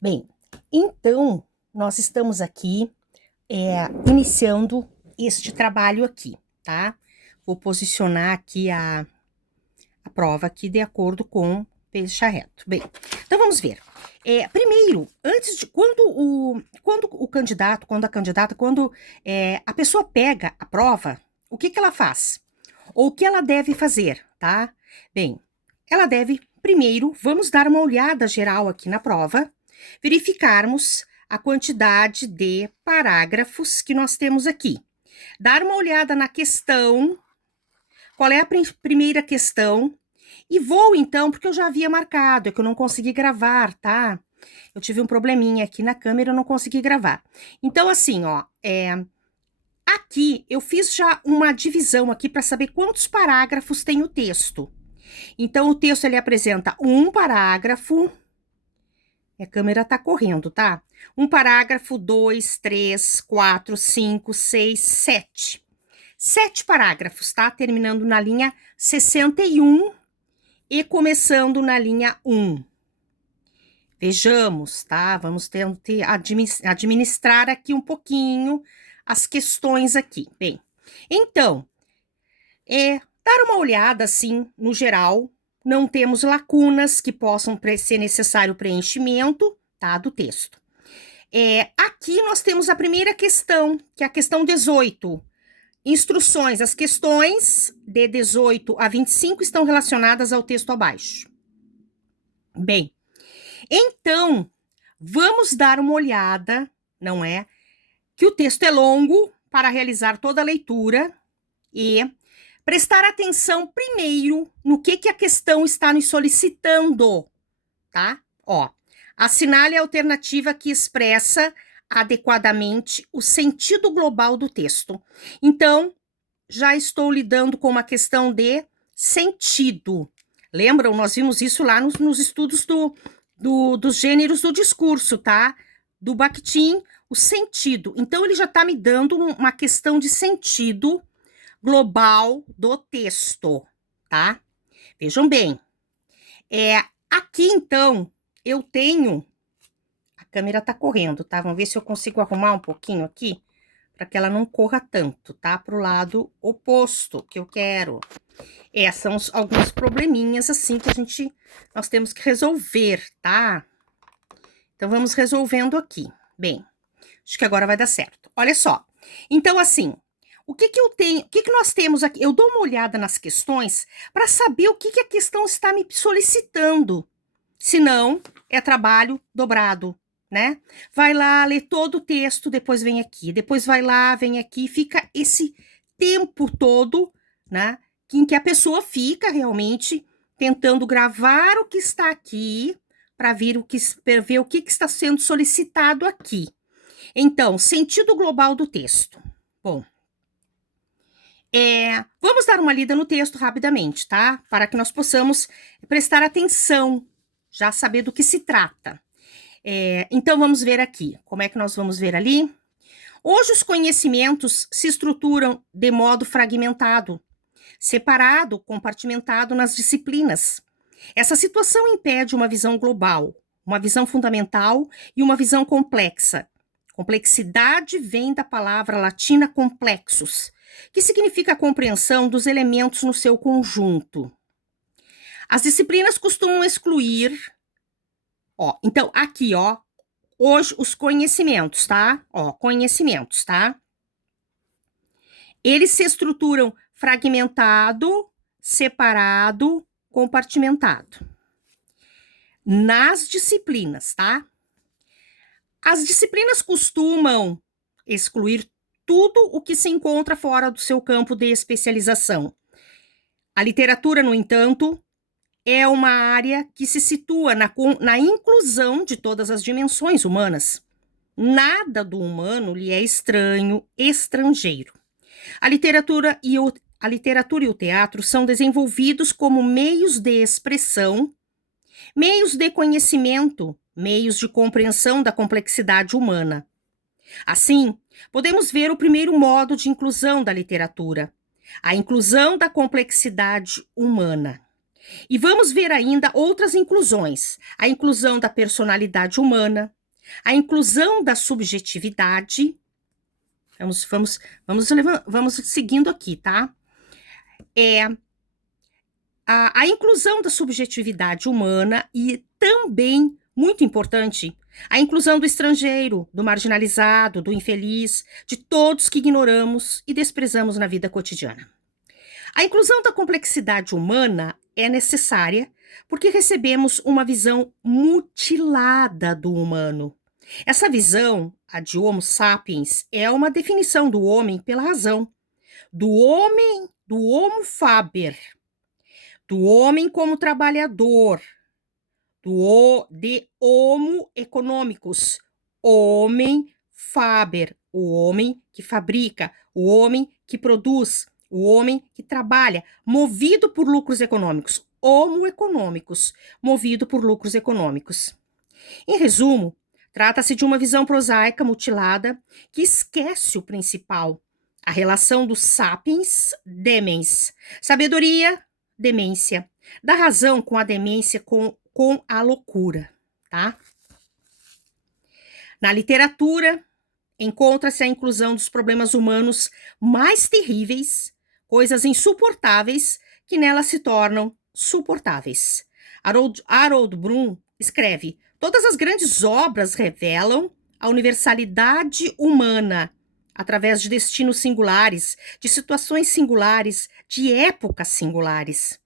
Bem, então nós estamos aqui iniciando este trabalho aqui, tá? Vou posicionar aqui a prova aqui de acordo com peixe reto. Bem, então vamos ver. Primeiro, antes de quando o candidato, quando a candidata, quando a pessoa pega a prova, o que que ela faz? Ou o que ela deve fazer, tá? Bem, ela deve primeiro, vamos dar uma olhada geral aqui na prova, verificarmos a quantidade de parágrafos que nós temos aqui. Dar uma olhada na questão, qual é a primeira questão, e vou então, porque eu já havia marcado, é que eu não consegui gravar, tá? Eu tive um probleminha aqui na câmera, eu não consegui gravar. Então, assim, ó, aqui eu fiz já uma divisão aqui para saber quantos parágrafos tem o texto. Então, o texto ele apresenta um parágrafo. A câmera tá correndo, tá? Um parágrafo, 2, 3, 4, 5, 6, 7. 7 parágrafos, tá? Terminando na linha 61 e começando na linha 1. Vejamos, tá? Vamos administrar aqui um pouquinho as questões aqui. Bem, então, dar uma olhada, assim, no geral, não temos lacunas que possam ser necessário preenchimento, tá, do texto. Aqui nós temos a primeira questão, que é a questão 18. Instruções. As questões de 18 a 25 estão relacionadas ao texto abaixo. Bem, então, vamos dar uma olhada, não é? Que o texto é longo para realizar toda a leitura e prestar atenção primeiro no que a questão está nos solicitando, tá? Ó, assinale a alternativa que expressa adequadamente o sentido global do texto. Então, já estou lidando com uma questão de sentido. Lembram? Nós vimos isso lá nos estudos dos gêneros do discurso, tá? Do Bakhtin, o sentido. Então, ele já está me dando uma questão de sentido global do texto, tá? Vejam bem. Aqui, então, eu tenho... A câmera tá correndo, tá? Vamos ver se eu consigo arrumar um pouquinho aqui, para que ela não corra tanto, tá? Para o lado oposto que eu quero. São alguns probleminhas, assim, que nós temos que resolver, tá? Então, vamos resolvendo aqui. Bem, acho que agora vai dar certo. Olha só. Então, assim, o que eu tenho, o que nós temos aqui? Eu dou uma olhada nas questões para saber o que a questão está me solicitando. Se não, é trabalho dobrado, né? Vai lá, lê todo o texto, depois vem aqui. Depois vai lá, vem aqui. Fica esse tempo todo, né? Em que a pessoa fica realmente tentando gravar o que está aqui para ver o que está sendo solicitado aqui. Então, sentido global do texto. Bom, vamos dar uma lida no texto rapidamente, tá? Para que nós possamos prestar atenção, já saber do que se trata. Então, vamos ver aqui. Como é que nós vamos ver ali? Hoje, os conhecimentos se estruturam de modo fragmentado, separado, compartimentado nas disciplinas. Essa situação impede uma visão global, uma visão fundamental e uma visão complexa. Complexidade vem da palavra latina complexus, que significa a compreensão dos elementos no seu conjunto. As disciplinas costumam excluir, então aqui, hoje os conhecimentos, tá? Conhecimentos, tá? Eles se estruturam fragmentado, separado, compartimentado. Nas disciplinas, tá? As disciplinas costumam excluir tudo o que se encontra fora do seu campo de especialização. A literatura, no entanto, é uma área que se situa na inclusão de todas as dimensões humanas. Nada do humano lhe é estranho, estrangeiro. A literatura e o teatro são desenvolvidos como meios de expressão, meios de conhecimento, meios de compreensão da complexidade humana. Assim, podemos ver o primeiro modo de inclusão da literatura, a inclusão da complexidade humana. E vamos ver ainda outras inclusões: a inclusão da personalidade humana, a inclusão da subjetividade. Vamos seguindo aqui, tá? A inclusão da subjetividade humana e também, muito importante, a inclusão do estrangeiro, do marginalizado, do infeliz, de todos que ignoramos e desprezamos na vida cotidiana. A inclusão da complexidade humana é necessária porque recebemos uma visão mutilada do humano. Essa visão, a de Homo sapiens, é uma definição do homem pela razão, do homem, do Homo faber, do homem como trabalhador, de Homo economicus, homem faber, o homem que fabrica, o homem que produz, o homem que trabalha, movido por lucros econômicos, Homo economicus, movido por lucros econômicos. Em resumo, trata-se de uma visão prosaica mutilada que esquece o principal, a relação do sapiens demens, sabedoria, demência, da razão com a demência, com a loucura, tá? Na literatura, encontra-se a inclusão dos problemas humanos mais terríveis, coisas insuportáveis que nela se tornam suportáveis. Harold Bloom escreve: todas as grandes obras revelam a universalidade humana através de destinos singulares, de situações singulares, de épocas singulares.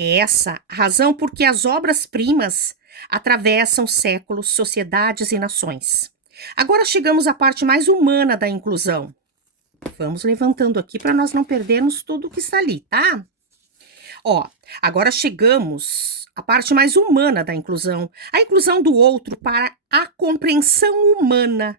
É essa a razão por que as obras-primas atravessam séculos, sociedades e nações. Agora chegamos à parte mais humana da inclusão. Vamos levantando aqui para nós não perdermos tudo que está ali, tá? Agora chegamos à parte mais humana da inclusão, a inclusão do outro para a compreensão humana.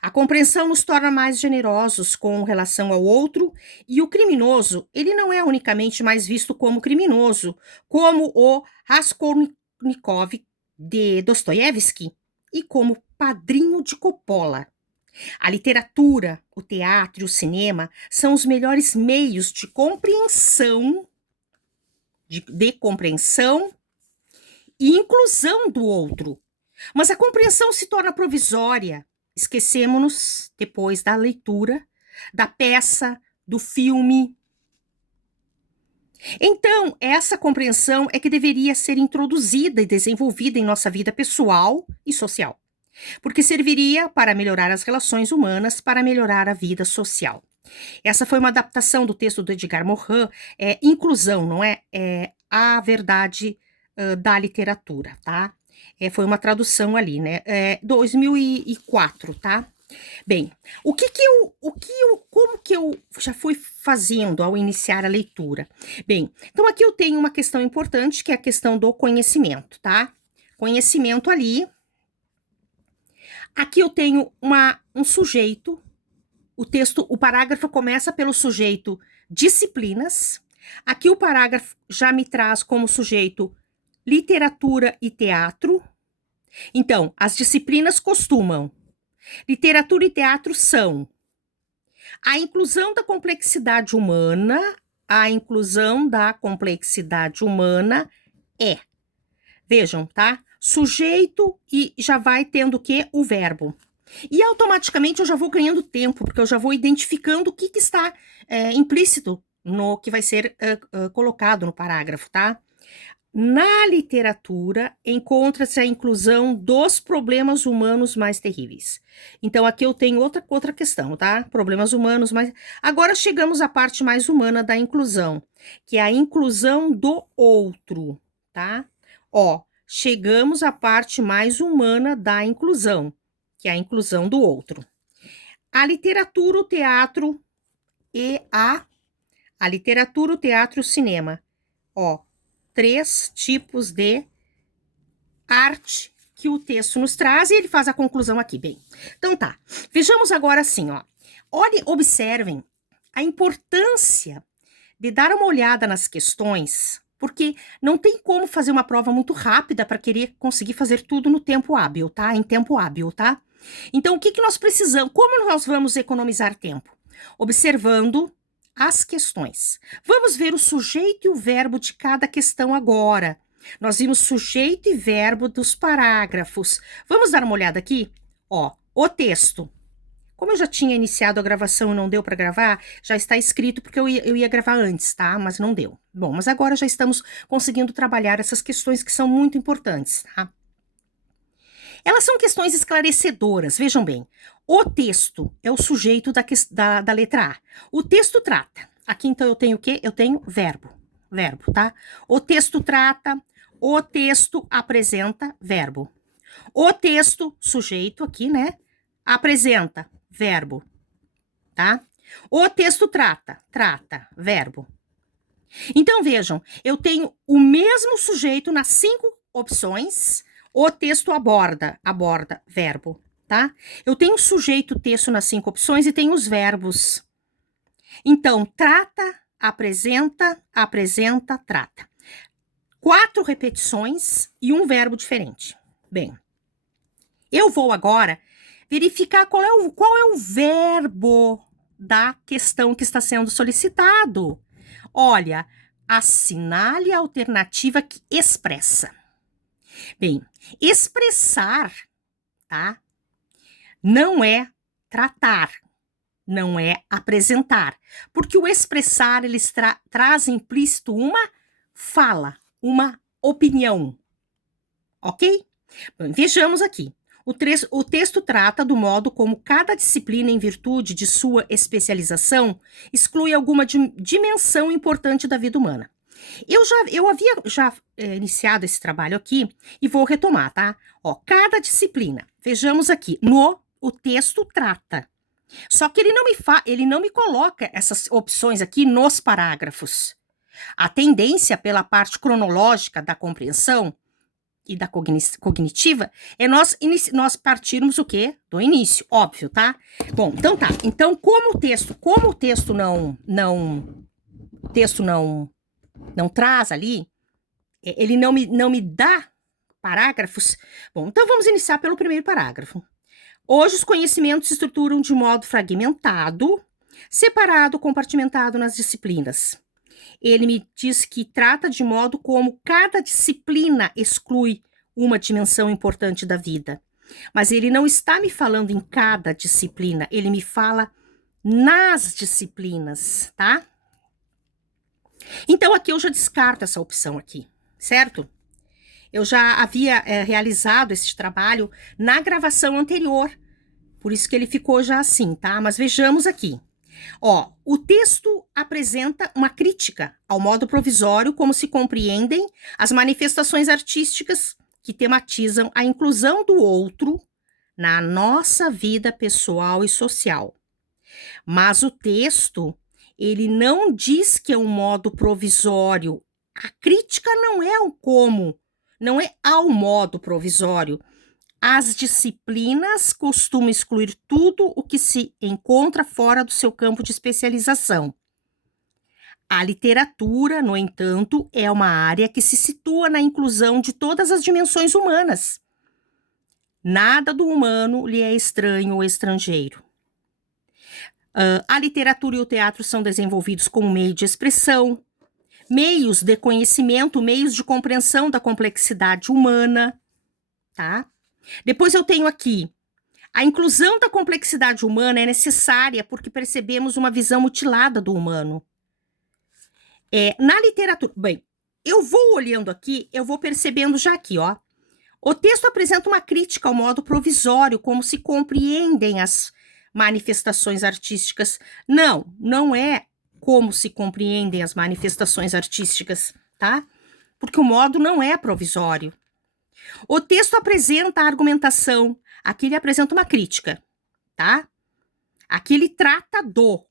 A compreensão nos torna mais generosos com relação ao outro, e o criminoso, ele não é unicamente mais visto como criminoso, como o Raskolnikov de Dostoiévski e como padrinho de Coppola. A literatura, o teatro e o cinema são os melhores meios de compreensão, de compreensão e inclusão do outro. Mas a compreensão se torna provisória. Esquecemos-nos, depois da leitura, da peça, do filme. Então, essa compreensão é que deveria ser introduzida e desenvolvida em nossa vida pessoal e social, porque serviria para melhorar as relações humanas, para melhorar a vida social. Essa foi uma adaptação do texto do Edgar Morin, inclusão, não é? É a verdade da literatura, tá? Foi uma tradução ali, né? 2004, tá? Bem, como que eu já fui fazendo ao iniciar a leitura? Bem, então aqui eu tenho uma questão importante, que é a questão do conhecimento, tá? Conhecimento ali. Aqui eu tenho um sujeito, o parágrafo começa pelo sujeito disciplinas. Aqui o parágrafo já me traz como sujeito literatura e teatro. Então, as disciplinas costumam. Literatura e teatro são a inclusão da complexidade humana. A inclusão da complexidade humana é, vejam, tá? Sujeito e já vai tendo o quê? O verbo. E automaticamente eu já vou ganhando tempo, porque eu já vou identificando o que está implícito no que vai ser colocado no parágrafo, tá? Na literatura, encontra-se a inclusão dos problemas humanos mais terríveis. Então, aqui eu tenho outra questão, tá? Problemas humanos mais... Agora chegamos à parte mais humana da inclusão, que é a inclusão do outro, tá? Chegamos à parte mais humana da inclusão, que é a inclusão do outro. A literatura, o teatro e a literatura, o teatro e o cinema. 3 tipos de arte que o texto nos traz, e ele faz a conclusão aqui. Bem, então tá. Vejamos agora assim, observem a importância de dar uma olhada nas questões, porque não tem como fazer uma prova muito rápida para querer conseguir fazer tudo no tempo hábil, tá? Em tempo hábil, tá? Então, o que nós precisamos? Como nós vamos economizar tempo? Observando as questões. Vamos ver o sujeito e o verbo de cada questão agora. Nós vimos sujeito e verbo dos parágrafos. Vamos dar uma olhada aqui? Ó, o texto. Como eu já tinha iniciado a gravação e não deu para gravar, já está escrito porque eu ia gravar antes, tá? Mas não deu. Bom, mas agora já estamos conseguindo trabalhar essas questões que são muito importantes, tá? Elas são questões esclarecedoras, vejam bem. O texto é o sujeito da letra A. O texto trata. Aqui então eu tenho o quê? Eu tenho verbo. Verbo, tá? O texto trata, o texto apresenta, verbo. O texto, sujeito aqui, né? Apresenta, verbo, tá? O texto trata, verbo. Então vejam, eu tenho o mesmo sujeito nas 5 opções. O texto aborda, verbo, tá? Eu tenho sujeito, texto nas 5 opções e tenho os verbos. Então, trata, apresenta, trata. 4 repetições e um verbo diferente. Bem, eu vou agora verificar qual é o verbo da questão que está sendo solicitado. Olha, assinale a alternativa que expressa. Bem, expressar, tá? Não é tratar, não é apresentar, porque o expressar, ele traz implícito uma fala, uma opinião, ok? Bom, vejamos aqui. O texto trata do modo como cada disciplina, em virtude de sua especialização, exclui alguma dimensão importante da vida humana. Eu havia iniciado esse trabalho aqui e vou retomar, tá? Ó, cada disciplina, vejamos aqui, o texto trata. Só que ele não me coloca essas opções aqui nos parágrafos. A tendência pela parte cronológica da compreensão e da cognitiva é nós partirmos o quê? Do início, óbvio, tá? Bom, então tá. Então, como o texto não traz ali, ele não me dá parágrafos. Bom, então vamos iniciar pelo primeiro parágrafo. Hoje os conhecimentos se estruturam de modo fragmentado, separado, compartimentado nas disciplinas. Ele me diz que trata de modo como cada disciplina exclui uma dimensão importante da vida. Mas ele não está me falando em cada disciplina, ele me fala nas disciplinas, tá? Então, aqui eu já descarto essa opção aqui, certo? Eu já havia realizado esse trabalho na gravação anterior, por isso que ele ficou já assim, tá? Mas vejamos aqui. Ó, o texto apresenta uma crítica ao modo provisório como se compreendem as manifestações artísticas que tematizam a inclusão do outro na nossa vida pessoal e social. Mas o texto, ele não diz que é um modo provisório. A crítica não é não é ao modo provisório. As disciplinas costumam excluir tudo o que se encontra fora do seu campo de especialização. A literatura, no entanto, é uma área que se situa na inclusão de todas as dimensões humanas. Nada do humano lhe é estranho ou estrangeiro. A literatura e o teatro são desenvolvidos como meio de expressão, meios de conhecimento, meios de compreensão da complexidade humana, tá? Depois eu tenho aqui, a inclusão da complexidade humana é necessária porque percebemos uma visão mutilada do humano. Na literatura, bem, eu vou olhando aqui, eu vou percebendo já aqui, ó. O texto apresenta uma crítica ao modo provisório, como se compreendem as manifestações artísticas. Não é como se compreendem as manifestações artísticas, tá? Porque o modo não é provisório. O texto apresenta a argumentação, aqui ele apresenta uma crítica, tá? Aqui ele trata do,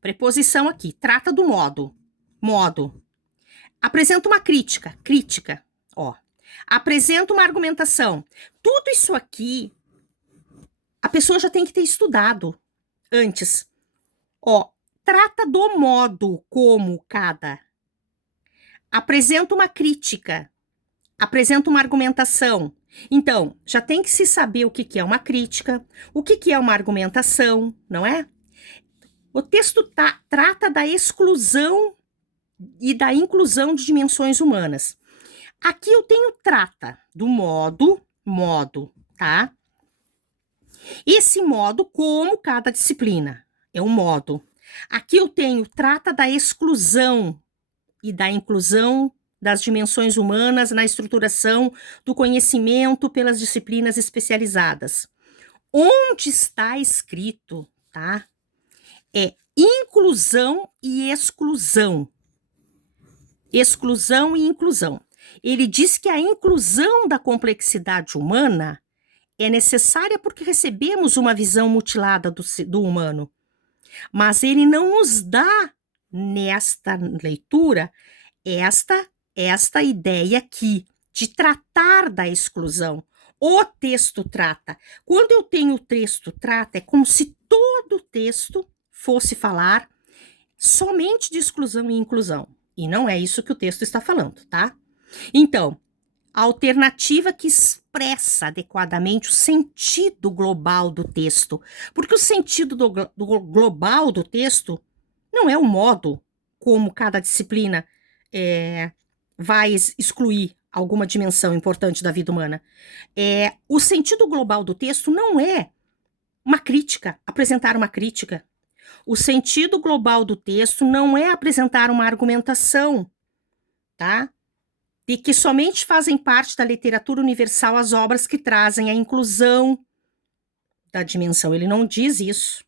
preposição aqui, trata do modo. Apresenta uma crítica, ó. Apresenta uma argumentação. Tudo isso aqui, a pessoa já tem que ter estudado antes. Ó, trata do modo como cada. Apresenta uma crítica. Apresenta uma argumentação. Então, já tem que se saber o que é uma crítica, o que é uma argumentação, não é? O texto trata da exclusão e da inclusão de dimensões humanas. Aqui eu tenho trata do modo, tá? Esse modo, como cada disciplina, é um modo. Aqui eu tenho trata da exclusão e da inclusão das dimensões humanas na estruturação do conhecimento pelas disciplinas especializadas. Onde está escrito, tá? É inclusão e exclusão. Exclusão e inclusão. Ele diz que a inclusão da complexidade humana é necessária porque recebemos uma visão mutilada do humano. Mas ele não nos dá, nesta leitura, esta ideia aqui de tratar da exclusão. O texto trata. Quando eu tenho o texto trata, é como se todo o texto fosse falar somente de exclusão e inclusão. E não é isso que o texto está falando, tá? Então, a alternativa que expressa adequadamente o sentido global do texto. Porque o sentido do global do texto não é o modo como cada disciplina vai excluir alguma dimensão importante da vida humana. O sentido global do texto não é uma crítica, apresentar uma crítica. O sentido global do texto não é apresentar uma argumentação, tá? De que somente fazem parte da literatura universal as obras que trazem a inclusão da dimensão. Ele não diz isso.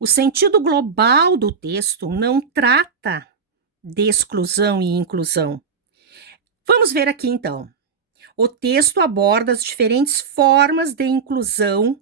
O sentido global do texto não trata de exclusão e inclusão. Vamos ver aqui, então. O texto aborda as diferentes formas de inclusão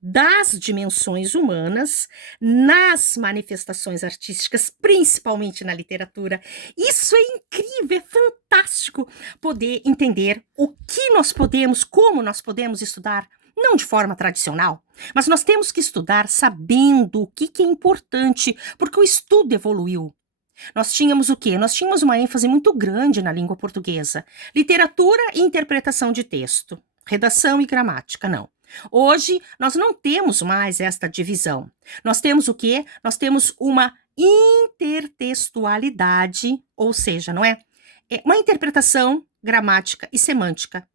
das dimensões humanas nas manifestações artísticas, principalmente na literatura. Isso é incrível, é fantástico poder entender o que nós podemos, como nós podemos estudar, não de forma tradicional, mas nós temos que estudar sabendo o que é importante, porque o estudo evoluiu. Nós tínhamos o quê? Nós tínhamos uma ênfase muito grande na língua portuguesa. Literatura e interpretação de texto. Redação e gramática, não. Hoje, nós não temos mais esta divisão. Nós temos o quê? Nós temos uma intertextualidade, ou seja, não é? É uma interpretação gramática e semântica.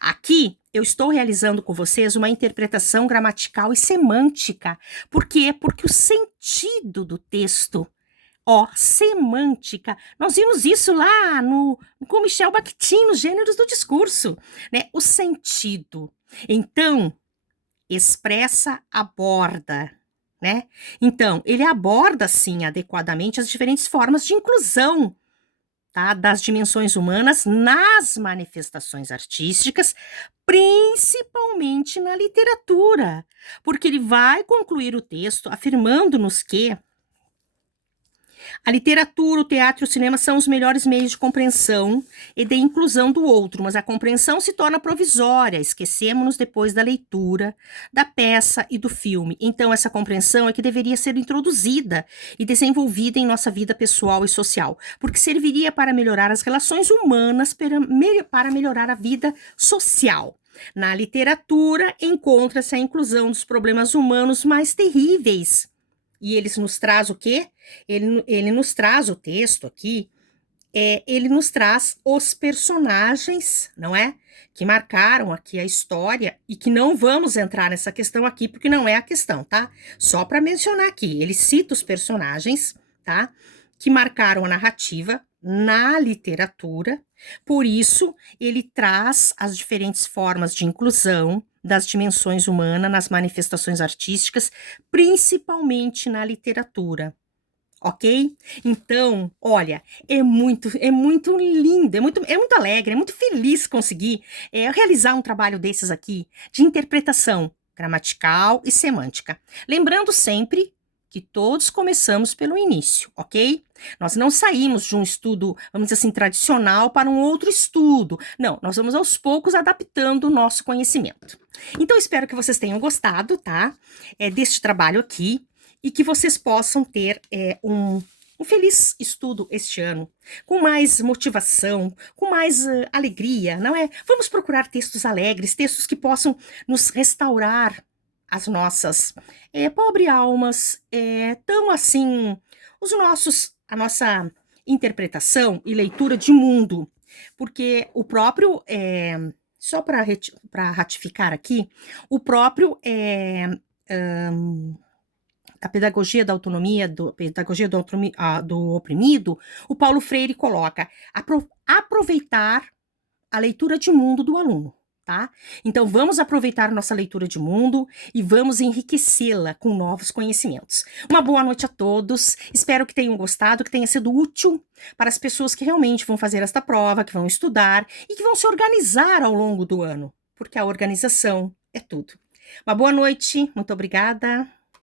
Aqui, eu estou realizando com vocês uma interpretação gramatical e semântica. Por quê? Porque o sentido do texto, semântica. Nós vimos isso lá com Michel Bakhtin, nos Gêneros do Discurso, né? O sentido. Então, expressa, aborda, né? Então, ele aborda, sim, adequadamente as diferentes formas de inclusão, tá? Das dimensões humanas nas manifestações artísticas, principalmente na literatura, porque ele vai concluir o texto afirmando-nos que a literatura, o teatro e o cinema são os melhores meios de compreensão e de inclusão do outro, mas a compreensão se torna provisória, esquecemos-nos depois da leitura, da peça e do filme. Então, essa compreensão é que deveria ser introduzida e desenvolvida em nossa vida pessoal e social, porque serviria para melhorar as relações humanas, para melhorar a vida social. Na literatura, encontra-se a inclusão dos problemas humanos mais terríveis. E eles nos traz o quê? Ele nos traz o texto aqui, ele nos traz os personagens, não é? Que marcaram aqui a história e que não vamos entrar nessa questão aqui, porque não é a questão, tá? Só para mencionar aqui, ele cita os personagens, tá? Que marcaram a narrativa na literatura, por isso ele traz as diferentes formas de inclusão das dimensões humanas nas manifestações artísticas, principalmente na literatura, ok? Então, olha, é muito lindo, é muito alegre, é muito feliz conseguir realizar um trabalho desses aqui, de interpretação gramatical e semântica. Lembrando sempre que todos começamos pelo início, ok? Nós não saímos de um estudo, vamos dizer assim, tradicional para um outro estudo. Não, nós vamos aos poucos adaptando o nosso conhecimento. Então, espero que vocês tenham gostado, tá? Deste trabalho aqui e que vocês possam ter um feliz estudo este ano, com mais motivação, com mais alegria, não é? Vamos procurar textos alegres, textos que possam nos restaurar as nossas pobre almas tão assim, a nossa interpretação e leitura de mundo, porque o próprio, só para ratificar aqui, o próprio a pedagogia da autonomia, pedagogia do oprimido, o Paulo Freire coloca aproveitar a leitura de mundo do aluno, tá? Então vamos aproveitar nossa leitura de mundo e vamos enriquecê-la com novos conhecimentos. Uma boa noite a todos, espero que tenham gostado, que tenha sido útil para as pessoas que realmente vão fazer esta prova, que vão estudar e que vão se organizar ao longo do ano, porque a organização é tudo. Uma boa noite, muito obrigada.